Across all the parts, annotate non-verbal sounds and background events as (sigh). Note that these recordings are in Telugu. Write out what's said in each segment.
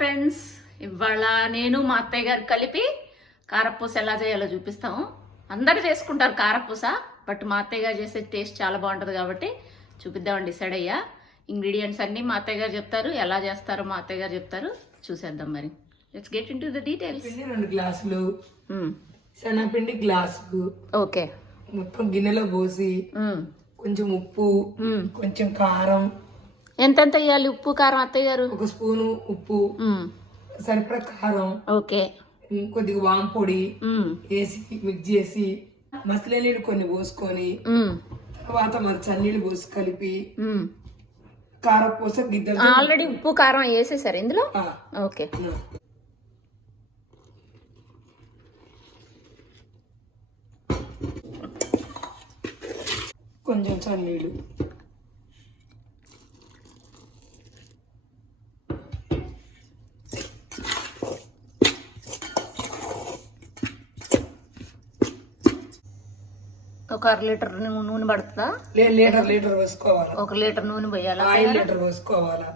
ఫ్రెండ్స్ ఇవాళ నేను మా అత్తయ్య గారు కలిపి కారపూస ఎలా చేయాలో చూపిస్తాము. అందరూ చేసుకుంటారు కారపూస బట్ మా అత్తయ్య గారు చేసే టేస్ట్ చాలా బాగుంటుంది కాబట్టి చూపిద్దామని డిసైడ్ అయ్యా. ఇంగ్రీడియంట్స్ అన్నీ మా అత్తయ్య గారు చెప్తారు ఎలా చేస్తారో మా అత్తయ్య గారు చెప్తారు. చూసేద్దాం మరి. Let's get into the details రెండు గ్లాసులు శనగపిండి గ్లాసు ఓకే మొత్తం గిన్నెలో పోసి కొంచెం ఉప్పు కొంచెం కారం ఎంతెంత వేయాలి ఉప్పు కారం అత్తయ్య గారు ఒక స్పూను ఉప్పు. సరిపడా కారం ఓకే కొద్దిగా వామ్ పొడి. వేసి మిక్స్ చేసి మసలే నీళ్ళు కొన్ని పోసుకొని. తర్వాత మరి చన్నీళ్ళు పోసి కలిపి. కారపూస గిద్దలు ఆల్రెడీ ఉప్పు కారం వేసేసారు ఇందులో ఓకే. కొంచెం చన్నీళ్ళు ఒక అర లీటర్ నూ- నూనె పడుతుందా? లే- లీటర్ లీటర్ పోసుకోవాలా ఒక లీటర్ నూనె పోయాలా? ఆయిల్ లీటర్ పోసుకోవాలా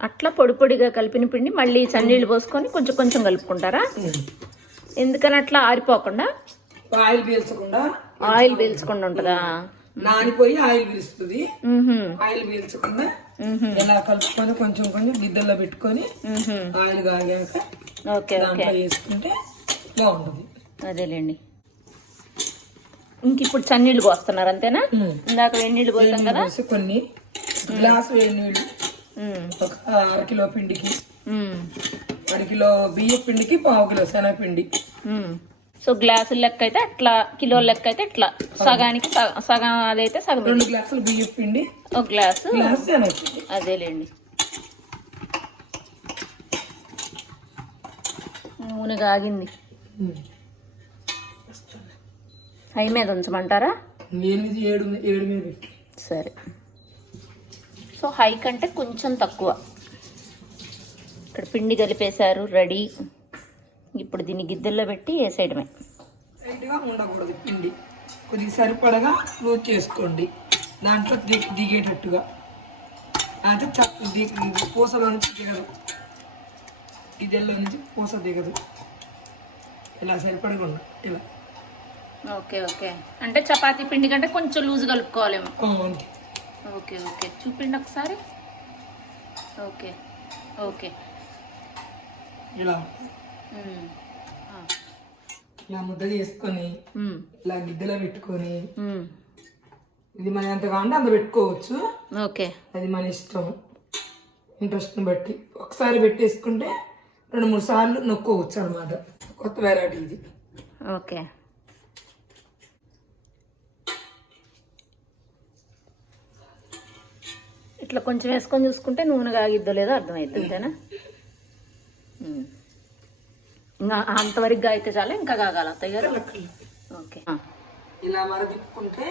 అట్లా పొడి పొడిగా కలిపిన పిండి మళ్ళీ చన్నీళ్ళు పోసుకొని కొంచెం కొంచెం కలుపుకుంటారా? ఎందుకని అట్లా ఆరిపోకుండా? ఆయిల్ పీల్చకుండా ఆయిల్ పీల్చకుండా ఉంటుందా నానిపోయి ఆయిల్ పీలుస్తుంది. ఆయిల్ పీల్చకుండా. ఇలా కలుపుకొని కొంచెం కొంచెం గిద్దల్లో పెట్టుకొని. ఆయిల్ కాగాక ఓకే వేసుకుంటే బాగుంటుంది అదేలేండి ఇంక ఇప్పుడు చన్నీళ్ళు పోస్తున్నారు అంతేనా ఇందాక వేడి పోసాం కదా కొన్ని గ్లాస్ వేడి నీళ్ళు మ్మ్. ఒక అరకిలో పిండికి. అరకిలో బియ్య పిండికి పావు కిలో శనగపిండి. సో గ్లాసుల లెక్క అయితే అట్లా కిలోల లెక్క అయితే ఇట్లా. సగానికి సగ- అదైతే సగం రెండు గ్లాసులు బియ్య పిండి. ఒక గ్లాసు అదేలేండి. నూనె కాగింది. హై మీద ఉంచమంటారా? సరే. సో హై కంటే కొంచెం తక్కువ. ఇక్కడ పిండి కలిపేశారు రెడీ. ఇప్పుడు దీన్ని గిద్దెల్లో పెట్టి వేసేయడమే టైట్గా ఉండకూడదు పిండి. కొద్దిగా సరిపడగా లూజ్ చేసుకోండి. దాంట్లో దిగి దిగేటట్టుగా. అంటే చక్క పూసలో నుంచి దిగదు. గిద్దెల్లో నుంచి పూస దిగదు. ఇలా సరిపడగా ఉండాలి ఇలా. Okay okay. అంటే చపాతీ పిండి కంటే కొంచెం లూజ్ కలుపుకోవాలేమో. Okay okay. చూపిండి ఒకసారి. Okay okay. ఇలా. ఇలా ముద్ద చేసుకొని. ఇలా గిద్దెలో పెట్టుకొని. ఇది మన ఎంత కావాలంటే అంత పెట్టుకోవచ్చు. ఓకే. అది మన ఇష్టం. ఇంట్రెస్ట్ని బట్టి. ఒకసారి పెట్టేసుకుంటే రెండు మూడు సార్లు నొక్కోవచ్చు అనమాట కొత్త వెరైటీ ఇది. ఓకే. ఇట్లా కొంచెం వేసుకొని చూసుకుంటే నూనె కాగిద్దో లేదో అర్థమైంది అంతేనా. ఇంకా అంతవరకు అయితే చాలా ఇంకా కాగాల అత్తయ్య గారు? ఓకే. ఇలా మరదిప్పుకుంటే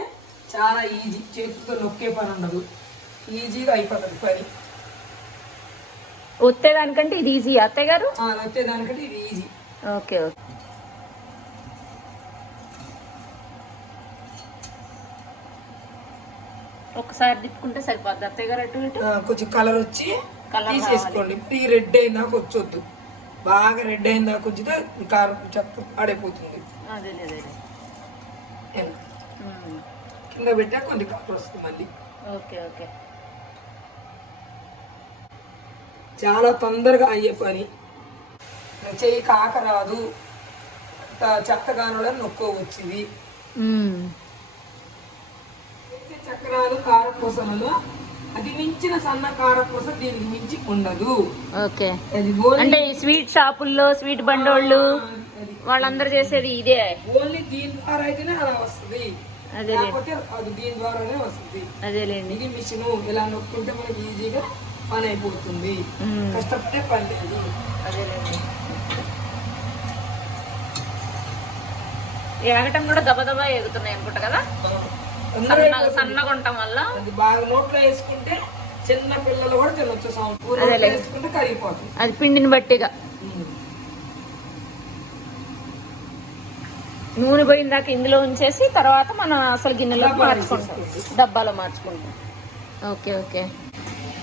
చాలా ఈజీ చేతితో నొక్కే పని ఉండదు. ఈజీగా అయిపోతుంది పని. ఒత్తేదానికంటే ఇది ఈజీ అత్తయ్య గారు? ఆ నొక్కేదానికంటే ఇది ఈజీ. Okay okay. ఒకసారి తిప్పుకుంటే సరిపోద్ది అత్తయ్య గారు అటు ఇటు? కొంచెం కలర్ వచ్చి Colour తీసేసుకోండి. ఈ రెడ్ అయిన వచ్చొద్దు బాగా రెడ్ అయిన దాకా వచ్చితే కారం చెత్త పాడైపోతుంది. కింద పెట్టా కొద్ది కలర్ వస్తుంది మళ్ళీ. Okay okay. చాలా తొందరగా అయ్యే పని. చెయ్యి కాక రాదు. చెత్తగానులో నొక్కోవచ్చు ఇది అయితే చక్రాలు కారపూసలలో అది మించిన సన్న కారపూస దీనికి మించి ఉండదు. ఓకే. అంటే ఈ స్వీట్ షాపుల్లో స్వీట్ బండోళ్ళు వాళ్ళందరూ చేసేది ఇదే. ఓన్లీ దీని ద్వారా అయితేనే అలా వస్తుంది. అదే లేకపోతే అది దీని ద్వారానే వస్తుంది. అదేలేండి. ఇది మిషన్ ఇలా నొక్కుంటే మనకి ఈజీగా పని అయిపోతుంది. కష్టపడే పని లేదు అదేలేండి. ఏగటం కూడా దబదబా ఎగుతున్నాయి అనుకుంటా కదా? సన్నగా సన్నగా ఉండటం వల్ల అది బాగా నోట్లో వేసుకుంటే చిన్న పిల్లలు కూడా తినొచ్చు. వేసుకుంటే కరిగిపోతుంది. అది పిండిని బట్టిగా. నూనె పోయిన దాకా ఇందులో ఉంచేసి తర్వాత మనం అసలు గిన్నెలో మార్చుకుంటాం. డబ్బాలో మార్చుకుంటాం. Okay okay.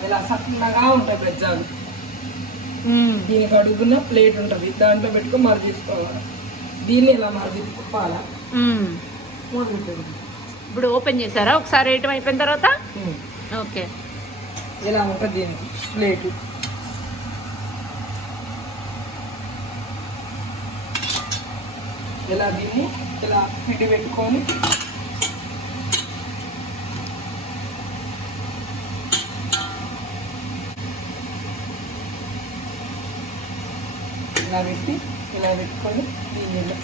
ఇలా సన్నగా ఉంటాయి బెజ్జాలు. దీనికి అడుగున ప్లేట్ ఉంటుంది. దాంట్లో పెట్టుకొని మరి తీసుకోవాలి దీన్ని ఇలా మరి తిప్పాలా మూడు పెట్టండి. ఇప్పుడు ఓపెన్ చేశారా? ఒకసారి వేయటం అయిపోయిన తర్వాత. ఓకే. ఇలా ఉంటుంది దీనికి ప్లేటు. ఇలా దీన్ని ఇలా పిండి పెట్టుకొని ఇలా పెట్టి ఇలా పెట్టుకొని దీన్ని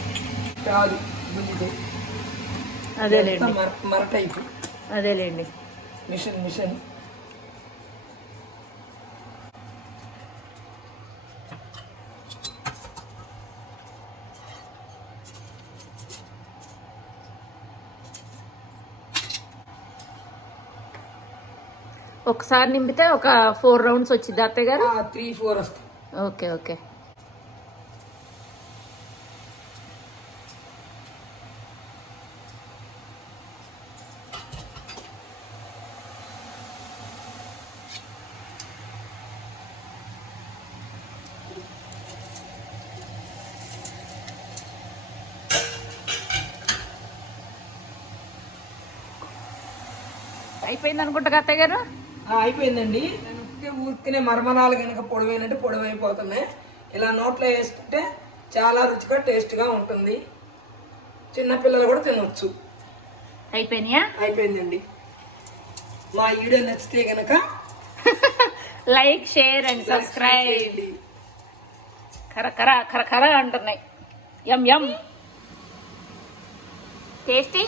రాదు గుంజితే అదేలేండి. మర టైపు అదేలేండి. Machine machine. ఒకసారి నింపితే ఒక ఫోర్ రౌండ్స్ వచ్చింది అత్తయ్య గారు? త్రీ ఫోర్ వస్తాయి. Okay okay. అయిపోయింది అనుకుంటా అత్తయ్య గారు? అయిపోయిందండి. ఊరికనే మరమరాలు కనుక పొడవైనట్టు పొడవైపోతున్నాయి. ఇలా నోట్లో వేసుకుంటే చాలా రుచిగా టేస్ట్గా ఉంటుంది. చిన్నపిల్లలు కూడా తినొచ్చు. అయిపోయినాయా? అయిపోయిందండి. మా వీడియో నచ్చితే కనుక (laughs) లైక్ షేర్ అండ్ సబ్స్క్రైబ్. కర కర కర కర అంటున్నాయి. ఎం ఎం టేస్టీ.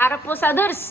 అరపు సదుర్స్.